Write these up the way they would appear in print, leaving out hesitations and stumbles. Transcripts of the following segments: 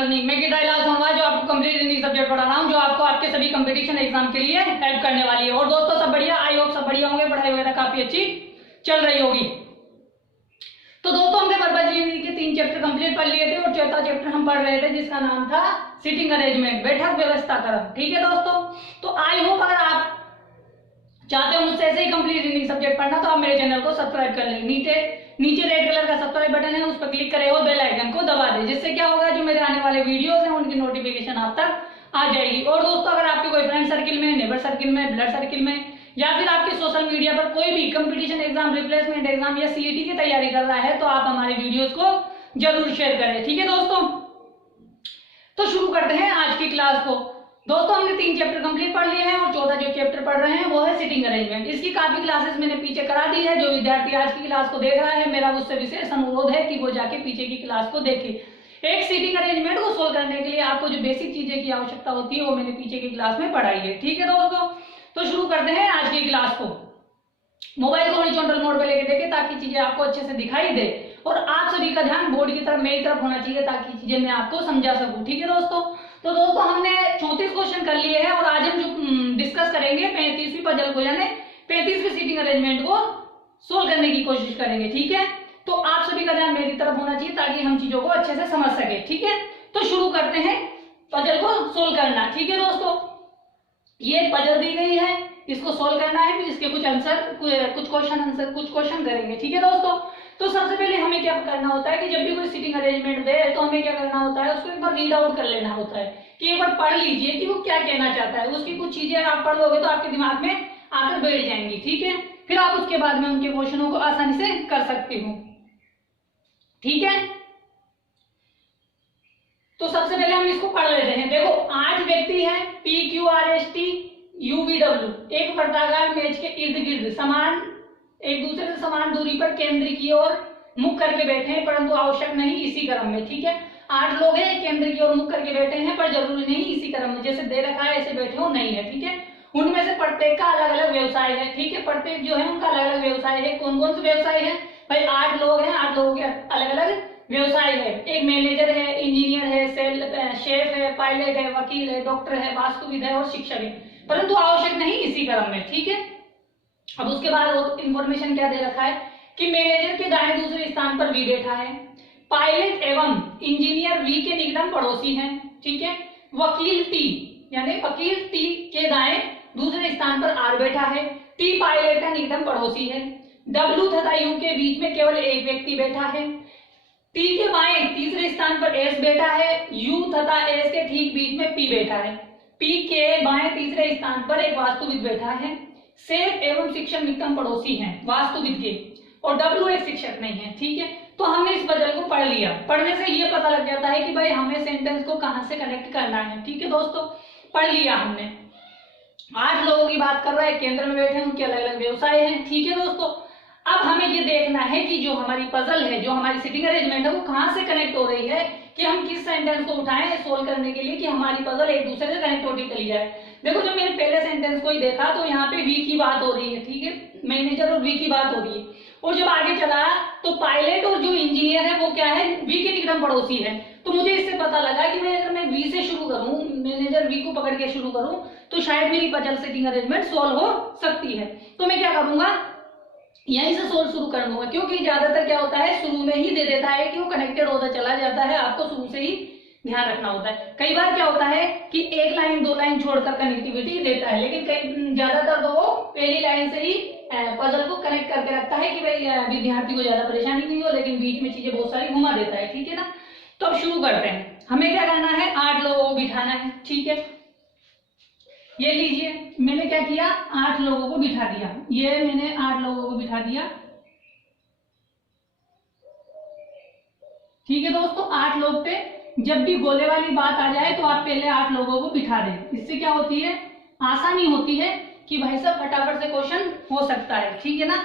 Learning. मैं गिटाईलाल सोनवाल जो आपको कंप्लीट रीजनिंग सब्जेक्ट पढ़ा रहा हूँ, जो आपको आपके सभी कंपटीशन एग्जाम के लिए हेल्प करने वाली है। और दोस्तों सब बढ़िया, आई होप सब बढ़िया होंगे, पढ़ाई वगैरह काफी अच्छी चल रही होगी। तो दोस्तों हमने वर्बल के 3 चैप्टर कंप्लीट पढ़ लिए थे और चौथा चैप्टर हम पढ़ रहे थे जिसका नाम था सीटिंग अरेंजमेंट, बैठक व्यवस्था क्रम। ठीक है दोस्तों, तो आई होप अगर आप चाहते हो मुझसे ऐसे ही कंप्लीट रीजनिंग सब्जेक्ट पढ़ना तो आप मेरे चैनल को सब्सक्राइब कर लें। नीचे रेड कलर का सब्सक्राइब बटन है, उस पर क्लिक करें और बेल आइकन को दबा दें, जिससे क्या होगा जो मेरे आने वाले वीडियोस हैं उनकी नोटिफिकेशन आप तक आ जाएगी। और दोस्तों अगर आपके कोई फ्रेंड सर्किल में, नेबर सर्किल में, ब्लड सर्किल में या फिर आपके सोशल मीडिया पर कोई भी कंपटीशन एग्जाम, रिप्लेसमेंट एग्जाम या सीईटी की तैयारी कर रहा है तो आप हमारे वीडियोस को जरूर शेयर करें। ठीक है दोस्तों, तो शुरू करते हैं आज की क्लास को। दोस्तों हमने 3 चैप्टर कंप्लीट पढ़ लिए हैं और चौथा जो चैप्टर पढ़ रहे हैं वो है सिटिंग अरेंजमेंट। इसकी काफी क्लासेस मैंने पीछे करा दी है। जो विद्यार्थी आज की क्लास को देख रहा है, मेरा उससे विशेष अनुरोध है कि वो जाके पीछे की क्लास को देखे। एक सिटिंग अरेंजमेंट को सोल्व करने के लिए आपको जो बेसिक चीजें की आवश्यकता होती है वो मैंने पीछे की क्लास में पढ़ाई है। ठीक है दोस्तों, तो शुरू करते हैं आज की क्लास को। मोबाइल को हॉरिजॉन्टल मोड पे लेके देखें ताकि चीजें आपको अच्छे से दिखाई दे और आप सभी का ध्यान बोर्ड की तरफ, मेरी तरफ होना चाहिए ताकि चीजें मैं आपको समझा सकूं। ठीक है दोस्तों, तो दोस्तों हमने 34 क्वेश्चन कर लिए हैं और आज हम जो डिस्कस करेंगे 35वीं पजल को, यानी 35वीं सीटिंग अरेंजमेंट को सोल्व करने की कोशिश करेंगे। ठीक है, तो आप सभी का ध्यान मेरी तरफ होना चाहिए ताकि हम चीजों को अच्छे से समझ सके। ठीक है, तो शुरू करते हैं पजल को सोल्व करना। ठीक है दोस्तों, ये पजल दी गई है, इसको सोल्व करना है, फिर इसके कुछ क्वेश्चन करेंगे। ठीक है दोस्तों, तो सबसे पहले हमें क्या करना होता है कि जब भी कोई सीटिंग अरेंजमेंट दे तो हमें क्या करना होता है, उसको एक बार रीड आउट कर लेना होता है कि एक बार पढ़ लीजिए कि वो क्या कहना चाहता है। उसकी कुछ चीजें आप पढ़ लोगे तो आपके दिमाग में आकर बैठ जाएंगी। ठीक है, फिर आप उसके बाद में उनके क्वेश्चनों को आसानी से कर सकते हो। ठीक है, तो सबसे पहले हम इसको पढ़ लेते हैं। देखो 8 व्यक्ति हैं, PQRST UVW एक वर्ताकार मेज के इर्द गिर्द एक दूसरे से समान दूरी पर केंद्र की ओर मुख करके बैठे हैं, परंतु आवश्यक नहीं इसी क्रम में। ठीक है, 8 लोग हैं, केंद्र की ओर मुख करके बैठे हैं, पर जरूरी नहीं इसी क्रम में, जैसे दे रखा है ऐसे बैठे हो नहीं है। ठीक है, उनमें से प्रत्येक का अलग अलग व्यवसाय है। ठीक है, प्रत्येक जो है उनका अलग अलग व्यवसाय है। कौन कौन से व्यवसाय है भाई? 8 लोग हैं, 8 लोगों के अलग अलग व्यवसाय है। एक मैनेजर है, इंजीनियर है, शेफ है, पायलट है, वकील है, डॉक्टर है, वास्तुविद है और शिक्षक है, परंतु आवश्यक नहीं इसी क्रम में। ठीक है, अब उसके बाद इंफॉर्मेशन क्या दे रखा है कि मैनेजर के दाएं दूसरे स्थान पर वी बैठा है, पायलट एवं इंजीनियर वी के निकटम पड़ोसी हैं। ठीक है, वकील टी यानी वकील टी के दाएं दूसरे स्थान पर आर बैठा है, टी पायलट का निकटम पड़ोसी है, डब्ल्यू तथा यू के बीच में केवल एक व्यक्ति बैठा है, टी के बाएं तीसरे स्थान पर एस बैठा है, यू तथा एस के ठीक बीच में पी बैठा है, पी के बाएं तीसरे स्थान पर एक वास्तुविद बैठा है, सेफ एवं शिक्षक निकटम पड़ोसी हैं वास्तुविद के, और डब्ल्यू एक शिक्षक नहीं है। ठीक है, तो हमने इस पजल को पढ़ लिया। पढ़ने से ये पता लग जाता है कि भाई हमें सेंटेंस को कहां से कनेक्ट करना है। ठीक है दोस्तों, पढ़ लिया हमने। 8 लोगों की बात कर रहा है, केंद्र में बैठे हैं, उनके अलग अलग व्यवसाय हैं। ठीक है दोस्तों, अब हमें ये देखना है कि जो हमारी पजल है, जो हमारी सिटिंग अरेंजमेंट है, वो कहां से कनेक्ट हो रही है, कि हम किस सेंटेंस को उठाएं सोल्व करने के लिए कि हमारी पजल एक दूसरे से कनेक्ट होती चली जाए। देखो जब मैंने पहले सेंटेंस को ही देखा तो यहाँ पे वी की बात हो रही है। ठीक है, मैनेजर और वी की बात हो रही है, और जब आगे चला तो पायलट और जो इंजीनियर है वो क्या है, वी के निकटम पड़ोसी है। तो मुझे इससे पता लगा कि अगर मैं वी से शुरू करूं, मैनेजर वी को पकड़ के शुरू करूं तो शायद मेरी पजल सिटिंग अरेंजमेंट सोल्व हो सकती है। तो मैं क्या करूंगा, यहीं से सोल्व शुरू कर दूंगा, क्योंकि ज्यादातर क्या होता है शुरू में ही दे देता है कि वो कनेक्टेड होता चला जाता है, आपको शुरू से ही ध्यान रखना होता है। कई बार क्या होता है कि 1 लाइन 2 लाइन छोड़कर कनेक्टिविटी देता है, लेकिन ज्यादातर तो वो पहली लाइन से ही पजल को कनेक्ट करके रखता है कि भाई विद्यार्थी को ज्यादा परेशानी नहीं हो, लेकिन बीच में चीजें बहुत सारी घुमा देता है। ठीक है ना, तो अब शुरू करते हैं। हमें क्या करना है, 8 लोगों को बिठाना है। ठीक है, ये लीजिए मैंने क्या किया, 8 लोगों को बिठा दिया। ये मैंने 8 लोगों को बिठा दिया। ठीक है दोस्तों, 8 लोग थे। जब भी गोले वाली बात आ जाए तो आप पहले 8 लोगों को बिठा दें। इससे क्या होती है, आसानी होती है कि भाई साहब फटाफट से क्वेश्चन हो सकता है। ठीक है ना,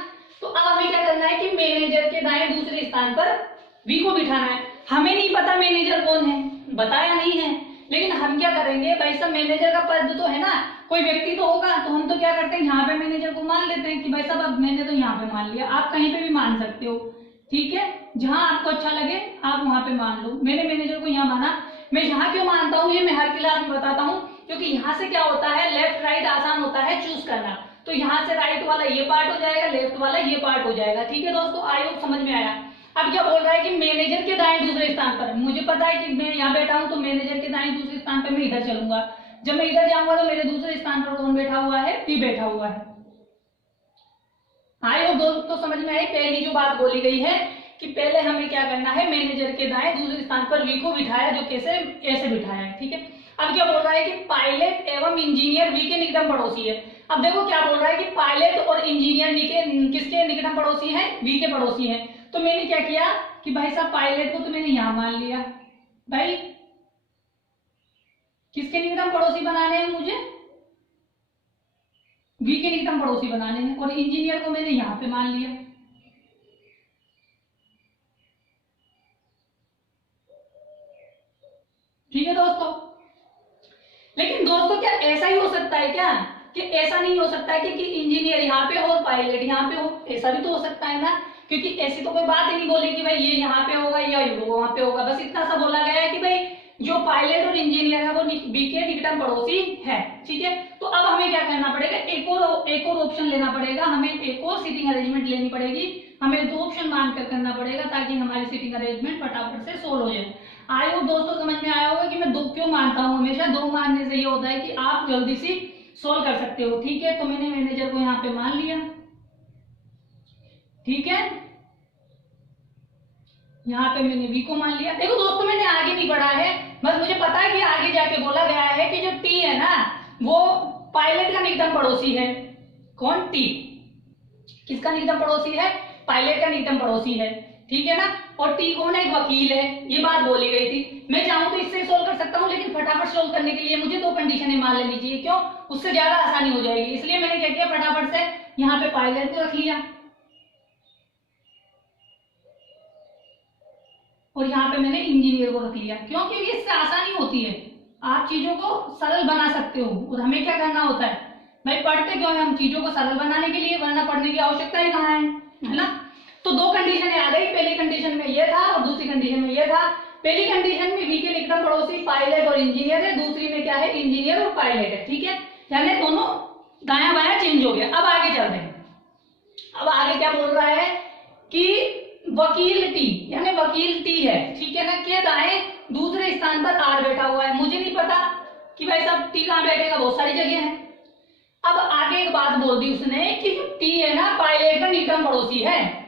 तो अब हमें क्या करना है कि मैनेजर के दाएं दूसरे स्थान पर वी को बिठाना है। हमें नहीं पता मैनेजर कौन है, बताया नहीं है, लेकिन हम क्या करेंगे भाई साहब, मैनेजर का पद तो है ना, कोई व्यक्ति तो होगा, तो हम तो क्या करते हैं यहाँ पे मैनेजर को मान लेते हैं कि भाई साहब अब मैंने तो यहाँ पे मान लिया। आप कहीं पे भी मान सकते हो। ठीक है, जहां आपको अच्छा लगे आप वहां पे मान लो। मैंने मैनेजर को यहाँ माना, मैं यहाँ क्यों मानता हूँ, ये मैं हर क्लास में बताता हूँ, क्योंकि यहाँ से क्या होता है, लेफ्ट राइट आसान होता है चूज करना। तो यहाँ से राइट वाला ये पार्ट हो जाएगा, लेफ्ट वाला ये पार्ट हो जाएगा। ठीक है दोस्तों, आई होप समझ में आया। अब क्या बोल रहा है कि मैनेजर के दाएं दूसरे स्थान पर, मुझे पता है कि मैं यहाँ बैठा हूँ तो मैनेजर के दाएं दूसरे स्थान पर मैं इधर चलूंगा। जब मैं इधर जाऊंगा तो मेरे दूसरे स्थान पर कौन बैठा हुआ है, पी बैठा हुआ है। आई होप दोस्तों समझ में आई। पहली जो बात बोली गई है कि पहले हमें क्या करना है, मैनेजर के दाएं दूसरे स्थान पर वी को बिठाया, जो कैसे, ऐसे बिठाया है। ठीक है, अब क्या बोल रहा है कि पायलट एवं इंजीनियर वी के निकटतम पड़ोसी है। अब देखो क्या बोल रहा है कि पायलट और इंजीनियर किसके निकटतम पड़ोसी हैं, वी के पड़ोसी हैं। तो मैंने क्या किया कि भाई साहब पायलट को तो मैंने यहां मान लिया, भाई किसके निकटतम पड़ोसी बनाने हैं मुझे, वी के निकटतम पड़ोसी बनाने हैं, और इंजीनियर को मैंने यहां पे मान लिया। ठीक है दोस्तों, लेकिन दोस्तों क्या ऐसा ही हो सकता है क्या, कि ऐसा नहीं हो सकता है कि इंजीनियर यहाँ पे हो और पायलट यहाँ पे हो, ऐसा भी तो हो सकता है ना, क्योंकि ऐसी तो कोई बात ही नहीं बोली कि भाई ये यहाँ पे होगा या वहां पे होगा। बस इतना सा बोला गया है कि भाई जो पायलट और इंजीनियर है वो बी के निकटतम पड़ोसी है। ठीक है, तो अब हमें क्या करना पड़ेगा, एक और ऑप्शन लेना पड़ेगा, हमें एक और सीटिंग अरेंजमेंट लेनी पड़ेगी, हमें दो ऑप्शन मानकर करना पड़ेगा ताकि हमारी सीटिंग अरेंजमेंट फटाफट से सोल्व हो जाए। आई होप दोस्तों समझ में आया होगा कि मैं दो क्यों मानता हूँ, हमेशा दो मानने से ये होता है कि आप जल्दी से सोल्व कर सकते हो। ठीक है, तो मैंने मैनेजर को यहाँ पे मान लिया। ठीक है, यहाँ पे मैंने वी को मान लिया। देखो दोस्तों मैंने आगे नहीं बढ़ा है, बस मुझे पता है कि आगे जाके बोला गया है कि जो टी है ना वो पायलट का निकटतम पड़ोसी है। कौन, टी किसका निकटतम पड़ोसी है, पायलट का निकटतम पड़ोसी है। ठीक है ना, और टी कौन है, एक वकील है, ये बात बोली गई थी। मैं चाहूं तो इससे सोल्व कर सकता हूं, लेकिन फटाफट सोल्व करने के लिए मुझे दो कंडीशनें मान लेनी चाहिए। क्यों, उससे ज्यादा आसानी हो जाएगी। इसलिए मैंने क्या किया, फटाफट से यहाँ पे पायलट को रख लिया और यहाँ पे मैंने इंजीनियर को रख लिया। क्यों, क्योंकि इससे आसानी होती है, आप चीजों को सरल बना सकते हो। और हमें क्या करना होता है भाई, पढ़ते क्यों है, हम चीजों को सरल बनाने के लिए, वरना पढ़ने की आवश्यकता ही कहाँ है ना। तो दो कंडीशन आ गई, पहली कंडीशन में ये था और दूसरी कंडीशन में ये था। पहली कंडीशन में वी के निकटतम पड़ोसी पायलट और इंजीनियर है, दूसरी में क्या है, इंजीनियर और पायलट है। ठीक है, यानी दोनों दाया बाया चेंज हो गया। अब आगे चलते हैं। अब आगे क्या बोल रहा है कि वकील टी, यानी वकील टी है, ठीक है ना, के दाएं दूसरे स्थान पर आर बैठा हुआ है। मुझे नहीं पता कि भाई साहब टी कहाँ बैठेगा, बहुत सारी जगह है। अब आगे एक बात बोल दी उसने कि टी है ना पायलट का निकटतम पड़ोसी है।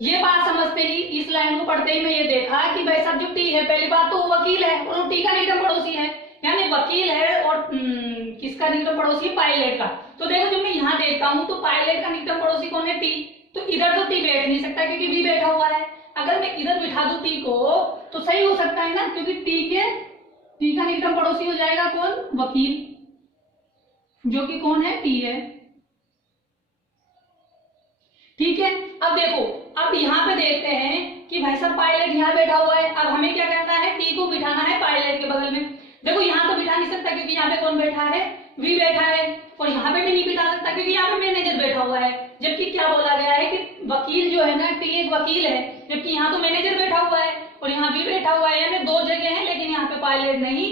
ये बात समझते ही, इस लाइन को पढ़ते ही मैं ये देखा कि भाई साहब जो टी है, पहली बात तो वो वकील है और टी का निकटतम पड़ोसी है, यानी वकील है और किसका निकटतम पड़ोसी है, पायलट का। तो देखो जब मैं यहाँ देखता हूँ तो पायलट का निकटतम पड़ोसी कौन है, टी। तो इधर तो टी बैठ नहीं सकता क्योंकि वी बैठा हुआ है। अगर मैं इधर बिठा दूं टी को तो सही हो सकता है ना, क्योंकि टी का निकटतम पड़ोसी हो जाएगा कौन, वकील, जो कि कौन है, टी है। ठीक है, अब देखो, अब यहाँ पे देखते हैं कि भाई साहब पायलट यहाँ बैठा हुआ है। अब हमें क्या करना है, टी को बिठाना है पायलट के बगल में। देखो यहाँ तो बिठा नहीं सकता क्योंकि यहाँ पे कौन बैठा है, वी बैठा है, और यहाँ पे भी नहीं बिठा सकता क्योंकि यहाँ पे मैनेजर बैठा हुआ है। जबकि क्या बोला गया है कि वकील जो है ना, टी एक वकील है, जबकि यहाँ तो मैनेजर बैठा हुआ है और यहाँ वी बैठा हुआ है, यानी दो जगह है, लेकिन यहाँ पे पायलट नहीं,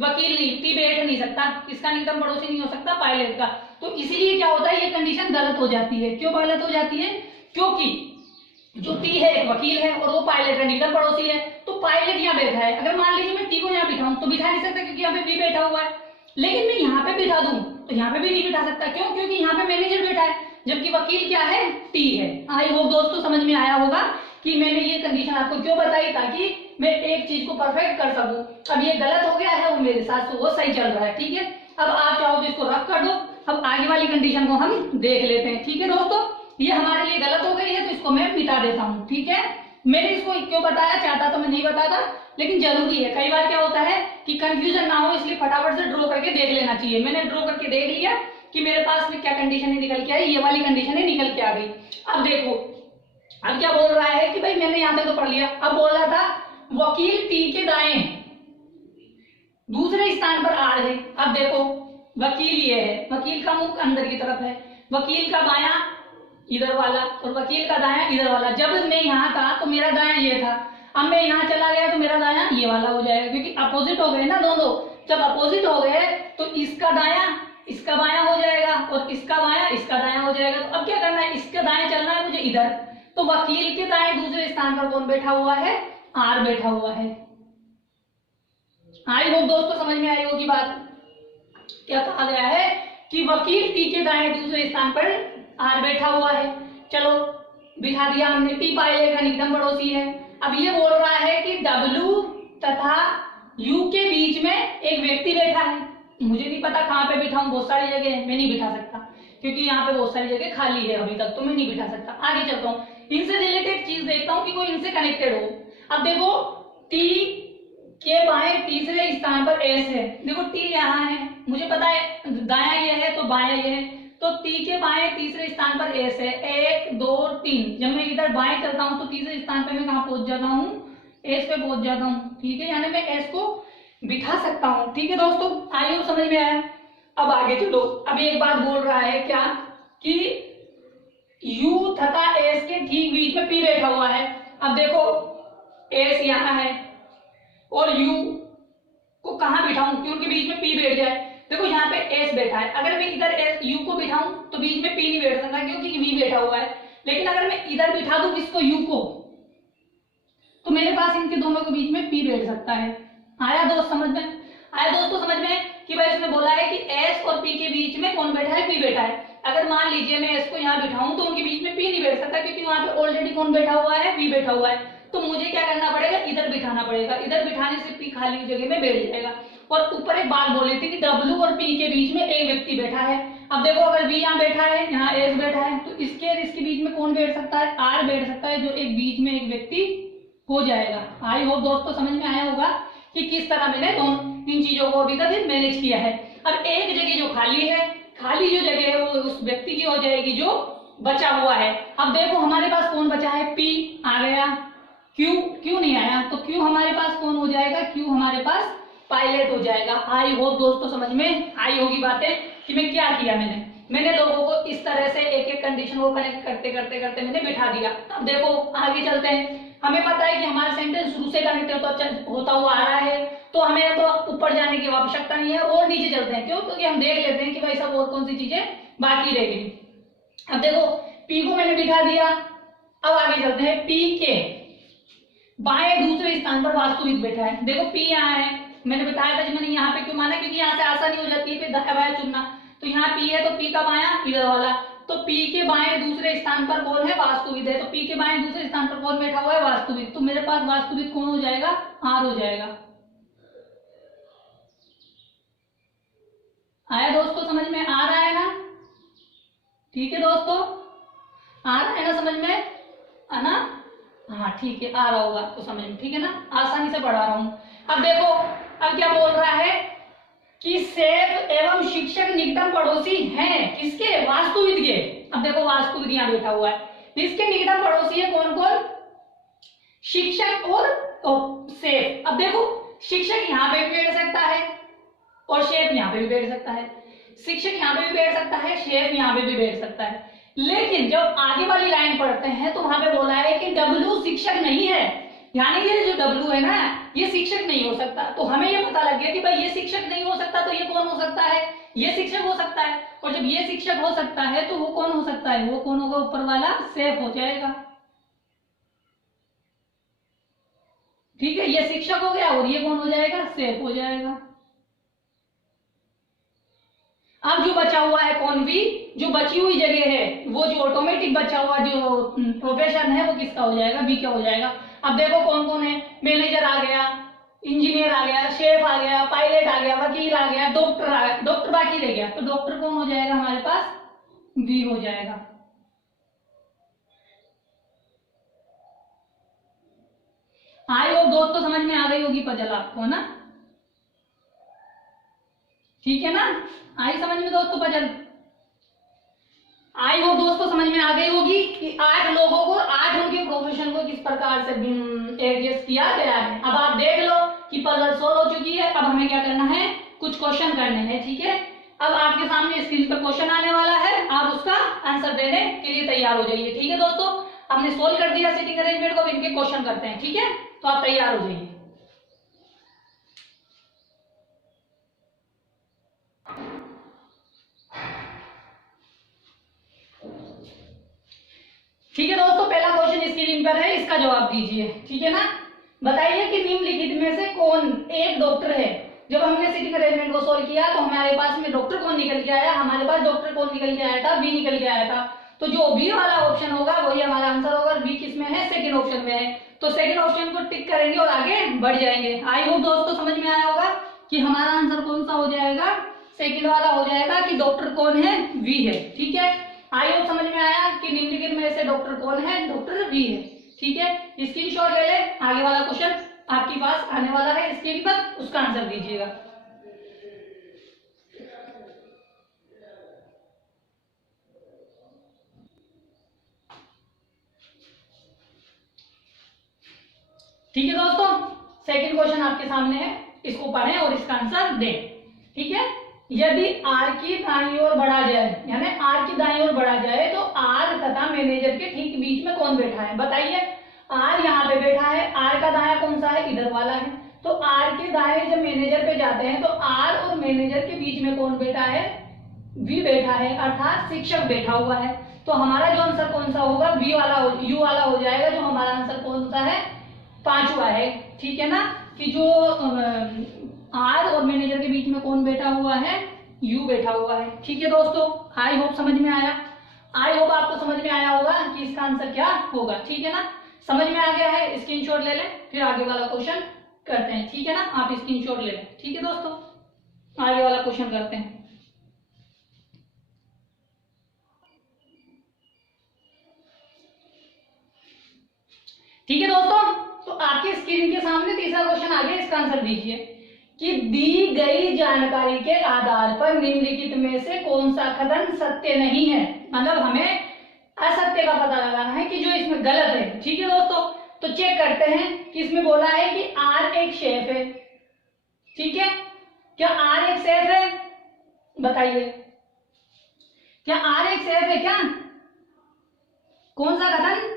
वकील नहीं, टी बैठ नहीं सकता, किसका निकटतम पड़ोसी नहीं हो सकता, पायलट का। तो इसीलिए क्या होता है, ये कंडीशन गलत हो जाती है। क्यों गलत हो जाती है, क्योंकि जो टी है एक वकील है और वो पायलट का निकटतम पड़ोसी है। तो पायलट यहाँ बैठा है, अगर मान लीजिए मैं टी को यहाँ बिठाऊं तो बिठा नहीं सकता क्योंकि यहाँ पे वी बैठा हुआ है, लेकिन मैं यहाँ पे बिठा दूं तो यहाँ पे भी नहीं बिठा सकता। क्यों, क्योंकि यहाँ पे मैनेजर बैठा है, जबकि वकील क्या है, टी है। आई होप दोस्तों समझ में आया होगा कि मैंने ये कंडीशन आपको क्यों बताई, ताकि मैं एक चीज को परफेक्ट कर सकूं। अब ये गलत हो गया है और मेरे साथ तो वो सही चल रहा है। ठीक है, अब आप चाहो तो इसको रफ कर दो। अब आगे वाली कंडीशन को हम देख लेते हैं। ठीक है दोस्तों, ये हमारे लिए गलत हो गई है तो इसको मैं मिटा देता हूँ। ठीक है, मैंने इसको क्यों बताया, चाहता तो मैं नहीं बताता, लेकिन जरूरी है। कई बार क्या होता है कि कंफ्यूजन ना हो, इसलिए फटाफट से ड्रॉ करके देख लेना चाहिए। मैंने ड्रॉ करके देख लिया कि मेरे पास में क्या कंडीशन निकल के आई, ये वाली कंडीशन निकल के आ गई। अब देखो, अब क्या बोल रहा है कि भाई मैंने यहाँ तक तो पढ़ लिया। अब बोल रहा था वकील टी के दाएं दूसरे स्थान पर आ रहे। अब देखो वकील ये है, वकील का मुख अंदर की तरफ है, वकील का बायां इधर वाला और वकील का दायां इधर वाला। जब मैं यहाँ था तो मेरा दायां ये था, अब मैं यहाँ चला गया तो मेरा दाया ये वाला हो जाएगा, क्योंकि अपोजिट हो गए ना दोनों। जब अपोजिट हो गए तो इसका दाया इसका बायां हो जाएगा और इसका बायां इसका दायां हो जाएगा। तो अब क्या करना है, इसका दाएं चलना है मुझे इधर। तो वकील के दाएं दूसरे स्थान पर कौन बैठा हुआ है, आर बैठा हुआ है। आई होप दोस्तों समझ में आई होगी बात। क्या कहा गया है कि वकील टी के दाएं दूसरे स्थान पर आर बैठा हुआ है। चलो बिठा दिया हमने। टी पाइलेट का निकटतम पड़ोसी है। अब ये बोल रहा है कि डब्ल्यू तथा यू के बीच में एक व्यक्ति बैठा है। मुझे नहीं पता कहाँ पे बिठाऊं, बहुत सारी जगह है, मैं नहीं बिठा सकता क्योंकि यहाँ पे बहुत सारी जगह खाली है अभी तक, तो मैं नहीं बिठा सकता। आगे चलता हूँ, इनसे रिलेटेड चीज देखता हूँ कि कोई इनसे कनेक्टेड हो। अब देखो टी के बाएं तीसरे स्थान पर एस है। देखो टी यहाँ है, मुझे पता है दायां ये है तो बायां ये है, तो टी के बाएं तीसरे स्थान पर एस है। 1 2 3, जब मैं इधर बाएं करता हूँ तो तीसरे स्थान पर मैं कहाँ पहुंच जाता हूँ, एस पे पहुंच जाता हूँ। ठीक है, यानी मैं एस को बिठा सकता हूँ। ठीक है दोस्तों, आई हो समझ में आया। अब आगे चलो। अब एक बात बोल रहा है क्या कि U तथा S के ठीक बीच में P बैठा हुआ है। अब देखो S यहाँ है और U को कहाँ बिठाऊं, क्योंकि बीच में P बैठ जाए। देखो यहाँ पे S बैठा है, अगर मैं इधर U को बिठाऊं तो बीच में P नहीं बैठ सकता क्योंकि V बैठा हुआ है। लेकिन अगर मैं इधर बिठा दूं किसको, U को, तो मेरे पास इनके दोनों के बीच में P बैठ सकता है। आया दोस्त समझ में, आया दोस्तों समझ में कि भाई इसमें बोला है कि S और P के बीच में कौन बैठा है, P बैठा है। अगर मान लीजिए मैं S को यहाँ बिठाऊं तो उनके बीच में P नहीं बैठ सकता क्योंकि वहां पे ऑलरेडी कौन बैठा हुआ है, V बैठा हुआ है। तो मुझे क्या करना पड़ेगा, इधर बिठाना पड़ेगा। इधर बिठाने से P खाली जगह में बैठ जाएगा। और ऊपर एक बात बोली थी कि W और P के बीच में एक व्यक्ति बैठा है। अब देखो अगर V यहाँ बैठा है, यहाँ S बैठा है, तो इसके और इसके बीच में कौन बैठ सकता है, R बैठ सकता है, जो एक बीच में एक व्यक्ति हो जाएगा। आई होप दोस्तों समझ में आया होगा कि किस तरह मैंने इन चीजों को अभी तक मैनेज किया है। अब एक जगह जो खाली है, खाली जो जगह है वो उस व्यक्ति की हो जाएगी जो बचा हुआ है। अब देखो हमारे पास कौन बचा है, P आ गया, Q नहीं आया, तो Q हमारे पास कौन हो जाएगा, Q हमारे पास पायलट हो जाएगा। आई होप दोस्तों समझ में आई होगी बातें कि मैं क्या किया। मैंने लोगों को इस तरह से एक एक कंडीशन को कनेक्ट करते करते करते मैंने बिठा दिया। अब देखो आगे चलते हैं। हमें पता है कि हमारा सेंटेंस शुरू से कनेक्टेड होता हुआ आ रहा है, तो हमें तो ऊपर जाने की आवश्यकता नहीं है और नीचे चलते हैं। क्यों, क्योंकि हम देख लेते हैं कि भाई सब और कौन सी चीजें बाकी रह गई। अब देखो P को मैंने बिठा दिया। अब आगे चलते हैं, P के बाएं दूसरे स्थान पर वास्तविक बैठा है। देखो P यहाँ है, मैंने बताया था, मैंने यहाँ पे क्यों माना, क्योंकि यहाँ से आसानी हो जाती है बायां चुनना। तो यहाँ P है तो P का बायां इधर वाला, तो P के बाएं दूसरे स्थान पर कौन है, वास्तविक है। तो P के बाएं दूसरे स्थान पर कौन बैठा हुआ है, वास्तविक। तो मेरे पास वास्तविक कौन हो जाएगा, R हो जाएगा। आया दोस्तों समझ में, आ रहा है ना। ठीक है दोस्तों, आ रहा है ना समझ में, है ना। हाँ ठीक है, आ रहा होगा तो समझ में, ठीक है ना, आसानी से पढ़ा रहा हूं। अब देखो अब क्या बोल रहा है कि सेठ एवं शिक्षक निकटतम पड़ोसी हैं, किसके, वास्तुविद के। अब देखो वास्तुविद यहाँ बैठा हुआ है, इसके निकटतम पड़ोसी है कौन कौन, शिक्षक और सेठ। अब देखो शिक्षक यहाँ पे भी बैठ सकता है और शेफ यहाँ पे भी बैठ सकता है, शिक्षक यहाँ पे भी बैठ सकता है, शेफ यहाँ पे भी बैठ सकता है। लेकिन जब आगे वाली लाइन पढ़ते हैं तो वहां पे बोला है कि W शिक्षक नहीं है, यानी ये जो W है ना ये शिक्षक नहीं हो सकता। तो हमें ये पता लग गया कि भाई ये शिक्षक नहीं हो सकता, तो ये कौन हो सकता है, ये शिक्षक हो सकता है। और जब ये शिक्षक हो सकता है तो वो कौन हो सकता है, वो कौन होगा, ऊपर वाला सेफ हो जाएगा। ठीक है, ये शिक्षक हो गया और ये कौन हो जाएगा, सेफ हो जाएगा। अब जो बचा हुआ है कौन, भी जो बची हुई जगह है, वो जो ऑटोमेटिक बचा हुआ जो प्रोफेशन है वो किसका हो जाएगा, बी का हो जाएगा। अब देखो कौन कौन है, मैनेजर आ गया, इंजीनियर आ गया, शेफ आ गया, पायलट आ गया, वकील आ गया, डॉक्टर आ गया, डॉक्टर बाकी रह गया। तो डॉक्टर कौन हो जाएगा हमारे पास, बी हो जाएगा। आई होप दोस्तों समझ में आ गई होगी पजल आपको, ना। ठीक है ना, आई समझ में दोस्तों पजल। आई होप दोस्तों समझ में आ गई होगी कि 8 लोगों को 8 उनके प्रोफेशन को किस प्रकार से एडजस्ट किया गया है। अब आप देख लो कि पजल सोल्व हो चुकी है। अब हमें क्या करना है, कुछ क्वेश्चन करने हैं। ठीक है, अब आपके सामने स्क्रीन पर क्वेश्चन आने वाला है, आप उसका आंसर देने के लिए तैयार हो जाइए। ठीक है दोस्तों, हमने सोल्व कर दिया सिटिंग अरेंजमेंट को, अब इनके क्वेश्चन करते हैं। ठीक है, तो आप तैयार हो जाइए। ठीक है दोस्तों, पहला क्वेश्चन स्क्रीन पर है, इसका जवाब दीजिए। ठीक है ना, बताइए कि निम्नलिखित में से कौन एक डॉक्टर है। जब हमने सिटिंग अरेंजमेंट को सोल्व किया तो हमारे पास में डॉक्टर कौन निकल के आया, हमारे पास डॉक्टर कौन निकल के आया था, बी निकल के आया था। तो जो बी वाला ऑप्शन होगा वही हमारा आंसर होगा। बी किस में है, सेकंड ऑप्शन में है। तो सेकंड ऑप्शन को टिक करेंगे और आगे बढ़ जाएंगे। आई होप दोस्तों समझ में आया होगा कि हमारा आंसर कौन सा हो जाएगा, सेकंड वाला हो जाएगा कि डॉक्टर कौन है, वी है। ठीक है, आई होप समझ में आया कि निम्नलिखित में से डॉक्टर कौन है, डॉक्टर वी है। ठीक है, स्क्रीनशॉट ले ले, आगे वाला क्वेश्चन आपके पास आने वाला है स्क्रीन पर, उसका आंसर दीजिएगा। ठीक है दोस्तों, सेकंड क्वेश्चन आपके सामने है, इसको पढ़ें और इसका आंसर दें। ठीक है, यदि आर की दाईं ओर बढ़ा जाए, यानी आर की दाईं ओर बढ़ा जाए तो आर तथा मैनेजर के ठीक बीच में कौन बैठा है, बताइए। आर यहाँ पे बैठा है, आर का दाया कौन सा है, इधर वाला है। तो आर के दाएं जब मैनेजर पे जाते हैं तो आर और मैनेजर के बीच में कौन बैठा है, वी बैठा है, अर्थात शिक्षक बैठा हुआ है। तो हमारा जो आंसर कौन सा होगा, वी वाला, यू वाला हो जाएगा। जो हमारा आंसर कौन सा है, पांचवा है। ठीक है ना, कि जो आर और मैनेजर के बीच में कौन बैठा हुआ है, यू बैठा हुआ है। ठीक है दोस्तों, आई होप समझ में आया। आई होप आपको समझ में आया होगा कि इसका आंसर क्या होगा। ठीक है ना, समझ में आ गया है, स्क्रीनशॉट ले लें, फिर आगे वाला क्वेश्चन करते हैं। ठीक है ना, आप स्क्रीनशॉट ले लें। ठीक है दोस्तों, आगे वाला क्वेश्चन करते हैं। ठीक है दोस्तों, तो आपके स्क्रीन के सामने तीसरा क्वेश्चन आ गया, इसका आंसर दीजिए कि दी गई जानकारी के आधार पर निम्नलिखित में से कौन सा कथन सत्य नहीं है। मतलब हमें असत्य का पता लगाना है कि जो इसमें गलत है। ठीक है दोस्तों, तो चेक करते हैं कि इसमें बोला है कि आर एक शेफ है। ठीक है, क्या आर एक शेफ है, बताइए, क्या आर एक शेफ है क्या? कौन सा कथन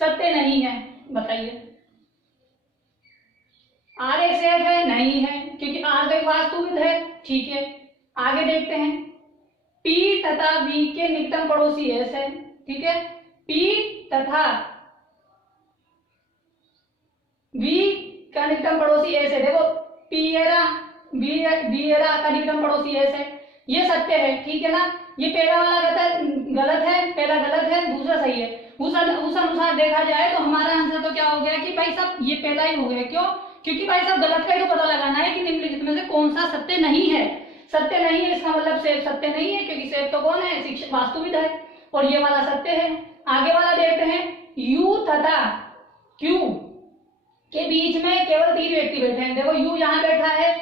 सत्य नहीं है, बताइए। आर एक शेफ है, नहीं है, क्योंकि आर एक वास्तुविद है। ठीक है, आगे देखते हैं। पी तथा वी के निकटतम पड़ोसी एस है। ठीक है, पी तथा वी का निकटतम पड़ोसी एस है। देखो, पीएरा बीएरा का निकटतम पड़ोसी एस है, ये सत्य है। ठीक है ना, ये पहला वाला गलत है, पहला गलत है, दूसरा सही है। उस अनुसार देखा जाए तो हमारा आंसर तो क्या हो गया कि भाई साहब ये पहला ही हो गया। क्यों? क्योंकि भाई साहब गलत का ही तो पता लगाना है कि निम्नलिखित में से कौन सा सत्य नहीं है। सत्य नहीं है इसका मतलब सेब सत्य नहीं है, क्योंकि सेब तो कौन है, शिक्षक वास्तुविद है, और ये वाला सत्य है। आगे वाला देखते हैं, यू तथा क्यू के बीच में केवल 3 व्यक्ति बैठे हैं। देखो, यू यहाँ बैठा है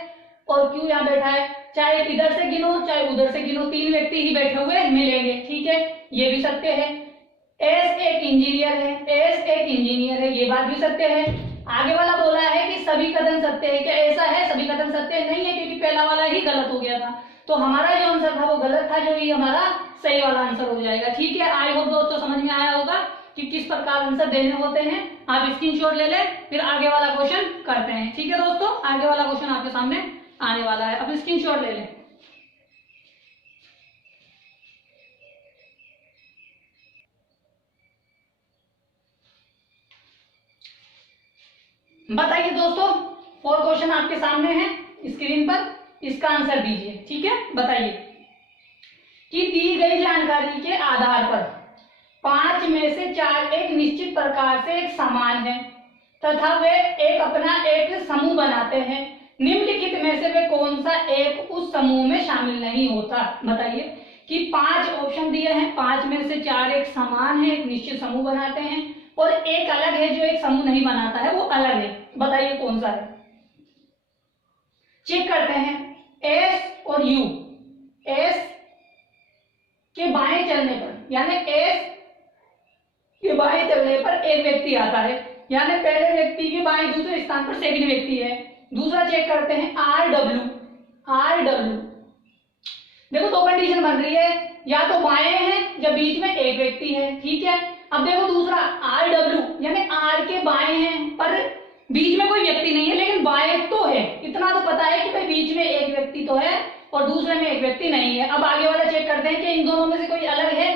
और क्यू यहाँ बैठा है, चाहे इधर से गिनो चाहे उधर से गिनो, 3 व्यक्ति ही बैठे हुए मिलेंगे। ठीक है, ये भी सत्य है। एस एक इंजीनियर है, एस एक इंजीनियर है, ये बात भी सत्य है। आगे वाला बोला है कि सभी कथन सत्य है, क्या ऐसा है? सभी कथन सत्य नहीं है, क्योंकि पहला वाला ही गलत हो गया था। तो हमारा जो आंसर था वो गलत था, जो ये हमारा सही वाला आंसर हो जाएगा। ठीक है, आई होप दोस्तों समझ में आया होगा कि किस प्रकार आंसर देने होते हैं। आप स्क्रीनशॉट ले लें, फिर आगे वाला क्वेश्चन करते हैं। ठीक है दोस्तों, आगे वाला क्वेश्चन आपके सामने आने वाला है, अब स्क्रीनशॉट ले लें। बताइए दोस्तों, 4 क्वेश्चन आपके सामने हैं स्क्रीन पर, इसका आंसर दीजिए। ठीक है, बताइए कि दी गई जानकारी के आधार पर 5 में से 4 एक निश्चित प्रकार से एक समान है तथा वे एक अपना एक समूह बनाते हैं। निम्नलिखित में से वे कौन सा एक उस समूह में शामिल नहीं होता। बताइए कि 5 ऑप्शन दिए हैं, 5 में से 4 एक समान है, एक निश्चित समूह बनाते हैं, और एक अलग है जो एक समूह नहीं बनाता है, वो अलग है। बताइए कौन सा है। चेक करते हैं, एस और यू। एस के बाएं चलने पर, यानी एस के बाएं चलने पर एक व्यक्ति आता है, यानी पहले व्यक्ति के बाएं दूसरे स्थान पर सेकंड व्यक्ति है। दूसरा चेक करते हैं, आर डब्ल्यू। आर डब्ल्यू, देखो 2 कंडीशन बन रही है, या तो बाएं है या बीच में एक व्यक्ति है। ठीक है, अब देखो दूसरा आर डब्ल्यू, यानी आर के बाएं हैं पर बीच में कोई व्यक्ति नहीं है, लेकिन बाएं तो है, इतना तो पता है कि भाई बीच में एक व्यक्ति तो है और दूसरे में एक व्यक्ति नहीं है। अब आगे वाला चेक करते हैं कि इन दोनों में से कोई अलग है।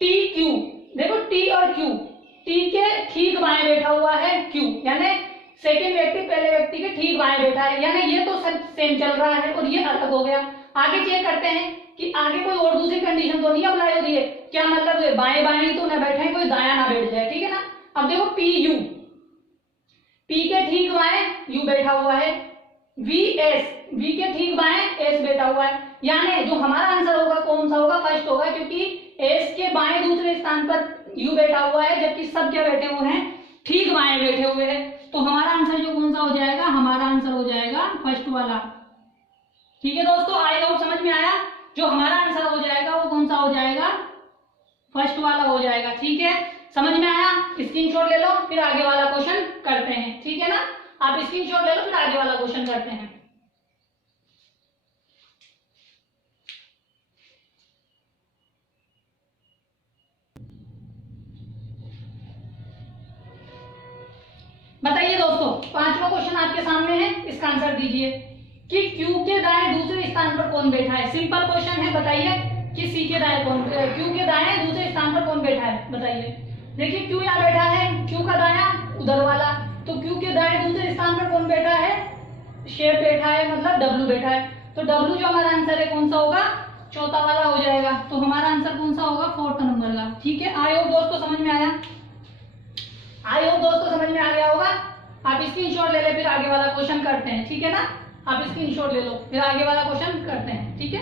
टी क्यू, देखो टी और क्यू, टी के ठीक बाएं बैठा हुआ है क्यू, यानी सेकेंड व्यक्ति पहले व्यक्ति के ठीक बाएं बैठा है, यानी ये तो सेम चल रहा है और ये अलग हो गया। आगे चेक करते हैं कि आगे कोई और दूसरी कंडीशन तो नहीं अप्लाई हो रही है, क्या मतलब है बाएं बाएं ही तो ना बैठे, कोई दाया ना बैठ जाए, ठीक है ना। अब देखो पी यू, पी के ठीक बाएं यू बैठा हुआ है, वी एस, वी के ठीक बाएं एस बैठा हुआ है, यानी जो हमारा आंसर होगा कौन सा होगा, फर्स्ट होगा, क्योंकि एस के बाएं दूसरे स्थान पर यू बैठा हुआ है, जबकि सब क्या बैठे हुए हैं, ठीक बाएं बैठे हुए हैं। तो हमारा आंसर जो कौन सा हो जाएगा, हमारा आंसर हो जाएगा फर्स्ट वाला। ठीक है दोस्तों, आई होप समझ में आया। जो हमारा आंसर हो जाएगा वो कौन सा हो जाएगा, फर्स्ट वाला हो जाएगा। ठीक है, समझ में आया, स्क्रीनशॉट ले लो, फिर आगे वाला क्वेश्चन करते हैं। ठीक है ना, आप स्क्रीनशॉट ले लो, फिर आगे वाला क्वेश्चन करते हैं। बताइए दोस्तों, पांचवा क्वेश्चन आपके सामने है, इसका आंसर दीजिए कि Q के दाएं दूसरे स्थान पर कौन बैठा है। सिंपल क्वेश्चन है, बताइए कि C के दाएं कौन, Q के दाएं दूसरे स्थान पर कौन बैठा है, बताइए। देखिए Q यहाँ बैठा है, Q का दाया उधर वाला, तो Q के दाएं दूसरे स्थान पर कौन बैठा है, शेप बैठा है, मतलब W बैठा है। तो W जो हमारा आंसर है कौन सा होगा, चौथा वाला हो जाएगा। तो हमारा आंसर कौन सा होगा, फोर्थ नंबर का। ठीक है, आई होप दोस्तों समझ में आया, आई होप दोस्तों समझ में आ गया होगा। आप स्क्रीनशॉट ले ले, फिर आगे वाला क्वेश्चन करते हैं। ठीक है ना, आप स्क्रीनशॉट ले लो, फिर आगे वाला क्वेश्चन करते हैं। ठीक है,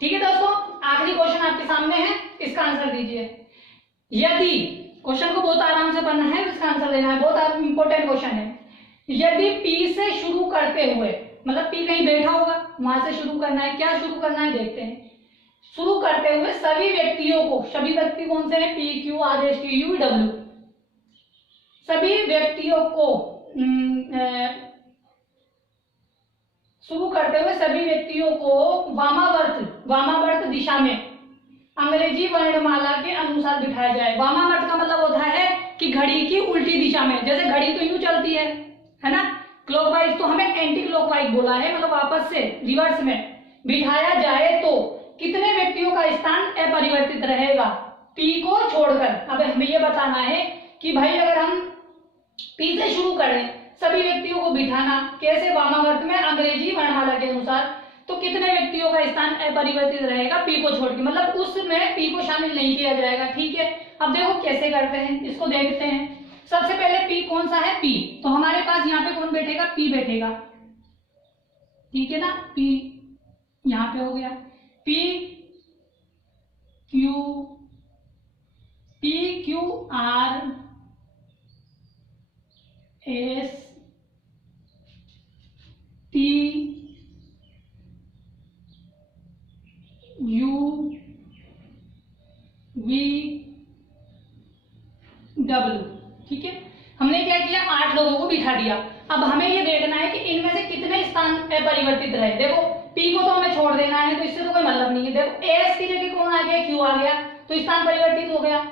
ठीक है दोस्तों, आखिरी क्वेश्चन आपके सामने है, इसका आंसर दीजिए। यदि, क्वेश्चन को बहुत आराम से पढ़ना है, इसका आंसर लेना है, बहुत इंपॉर्टेंट क्वेश्चन है। यदि P से शुरू करते हुए, मतलब P कहीं बैठा होगा, वहां से शुरू करना है, क्या शुरू करना है देखते हैं। शुरू करते हुए सभी व्यक्तियों को, सभी व्यक्ति कौन से हैं, P Q R S T U V W, सभी व्यक्तियों को शुरू करते हुए सभी व्यक्तियों को वामावर्त दिशा में अंग्रेजी वर्णमाला के अनुसार बिठाया जाए। वामावर्त का मतलब होता है कि घड़ी की उल्टी दिशा में, जैसे घड़ी तो यूं चलती है ना, क्लॉकवाइज, तो हमें एंटी क्लॉकवाइज बोला है, मतलब वापस से रिवर्स में बिठाया जाए तो कितने व्यक्तियों का स्थान अपरिवर्तित रहेगा, P को छोड़कर। अब हमें यह बताना है कि भाई अगर हम P से शुरू करें, सभी व्यक्तियों को बिठाना कैसे, वामावर्त में अंग्रेजी वर्णमाला के अनुसार, तो कितने व्यक्तियों का स्थान अपरिवर्तित रहेगा, P को छोड़ के, मतलब उसमें P को शामिल नहीं किया जाएगा। ठीक है, अब देखो कैसे करते हैं, इसको देखते हैं। सबसे पहले P कौन सा है, P, तो हमारे पास यहाँ पे कौन बैठेगा, P बैठेगा। ठीक है ना, P यहाँ पे हो गया, P Q R S T U V W। ठीक है, हमने क्या किया, 8 लोगों को बिठा दिया। अब हमें ये देखना है कि इनमें से कितने स्थान अपरिवर्तित रहे। देखो P को तो हमें छोड़ देना है, तो इससे तो कोई मतलब नहीं है। देखो S की जगह कौन आ गया, Q आ गया, तो स्थान परिवर्तित हो गया।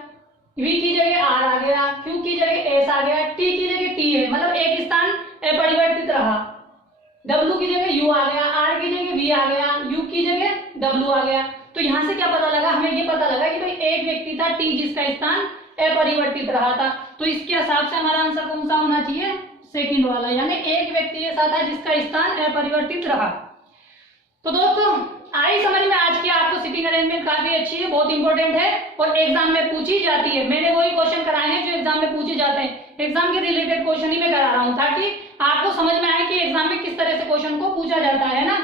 V की जगह R आ गया, Q की जगह S आ गया, T की जगह T है, मतलब एक स्थान अपरिवर्तित रहा। W की जगह U आ गया, R की जगह V आ गया, U की जगह W आ गया। तो यहाँ से क्या पता लगा, हमें ये पता लगा कि भाई एक व्यक्ति था T जिसका स्थान अपरिवर्तित रहा था। तो इसके हिसाब से हमारा आंसर कौन सा होना चाहिए, सेकंड वाला, यानी एक व्यक्ति ऐसा था जिसका स्थान अपरिवर्तित रहा। तो दोस्तों आई समझ में आज की आपको सिटिंग अरेंजमेंट काफी अच्छी है, बहुत इंपॉर्टेंट है और एग्जाम में पूछी जाती है। मैंने वही क्वेश्चन कराए हैं जो एग्जाम में पूछे जाते हैं, एग्जाम के रिलेटेड क्वेश्चन ही मैं करा रहा हूं, ताकि आपको समझ में आए कि एग्जाम में किस तरह से क्वेश्चन को पूछा जाता है ना।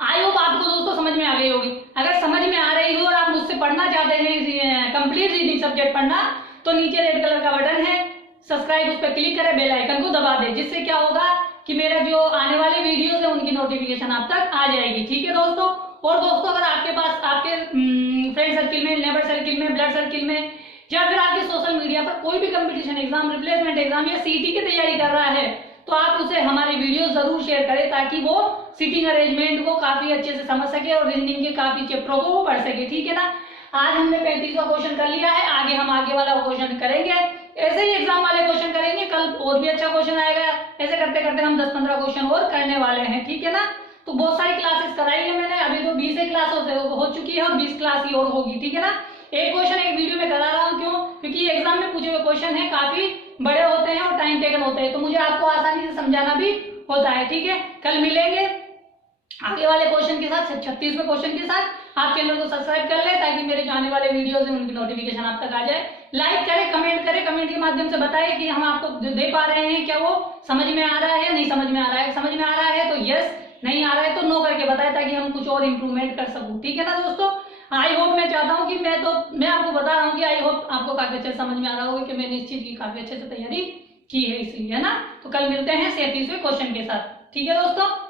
आई होप आपको दोस्तों समझ में आ गई होगी। अगर समझ में आ रही हो और आप मुझसे पढ़ना चाहते हैं कंप्लीट रीडिंग सब्जेक्ट पढ़ना, तो नीचे रेड कलर का बटन है सब्सक्राइब, उस पर क्लिक करें, बेल आइकन को दबा दें, जिससे क्या होगा कि मेरा जो आने वाले वीडियोस है उनकी नोटिफिकेशन आप तक आ जाएगी। ठीक है दोस्तों, और दोस्तों अगर आपके पास आपके फ्रेंड सर्किल में, नेबर सर्किल में, ब्लड सर्किल में या फिर आपके सोशल मीडिया पर कोई भी कंपटीशन एग्जाम, रिप्लेसमेंट एग्जाम या सीटी की तैयारी कर रहा है तो आप उसे हमारे वीडियो जरूर शेयर करें ताकि वो सीटिंग अरेंजमेंट को काफी अच्छे से समझ सके और रीजनिंग के काफी चैप्टरों को वो पढ़ सके। ठीक है ना। आज हमने 35वां क्वेश्चन कर लिया है, आगे हम आगे वाला क्वेश्चन करेंगे। ऐसे ही एग्जाम वाले क्वेश्चन करेंगे, कल और भी अच्छा क्वेश्चन आएगा। ऐसे करते करते हम 10-15 क्वेश्चन और करने वाले हैं। ठीक है ना। तो बहुत सारी क्लासेस कराई है मैंने, अभी तो 20 क्लास हो चुकी है और 20 क्लास ही और होगी। ठीक है ना। एक क्वेश्चन एक वीडियो में करा रहा हूँ, क्यों? क्योंकि एग्जाम में पूछे हुए क्वेश्चन है काफी बड़े होते हैं और टाइम टेकन होते हैं, तो मुझे आपको आसानी से समझाना भी होता है। ठीक है। कल मिलेंगे आगे वाले क्वेश्चन के साथ, 36वें क्वेश्चन के साथ। आप चैनल को सब्सक्राइब कर ले ताकि मेरे जो आने वाले वीडियोस हैं उनकी नोटिफिकेशन आप तक आ जाए। लाइक करें, कमेंट करें, कमेंट के माध्यम से बताएं कि हम आपको जो दे पा रहे हैं क्या वो समझ में आ रहा है, नहीं समझ में आ रहा है। समझ में आ रहा है तो यस, नहीं आ रहा है तो नो करके बताएं ताकि हम कुछ और इंप्रूवमेंट कर सकूं। ठीक है ना दोस्तों। आई होप, मैं चाहता हूं कि मैं आपको बता रहा हूं कि आई होप आपको काफी अच्छे समझ में आ रहा होगा कि मैंने इस चीज की काफी अच्छे से तैयारी की है, इसलिए, है ना। तो कल मिलते हैं 37वें क्वेश्चन के साथ। ठीक है दोस्तों।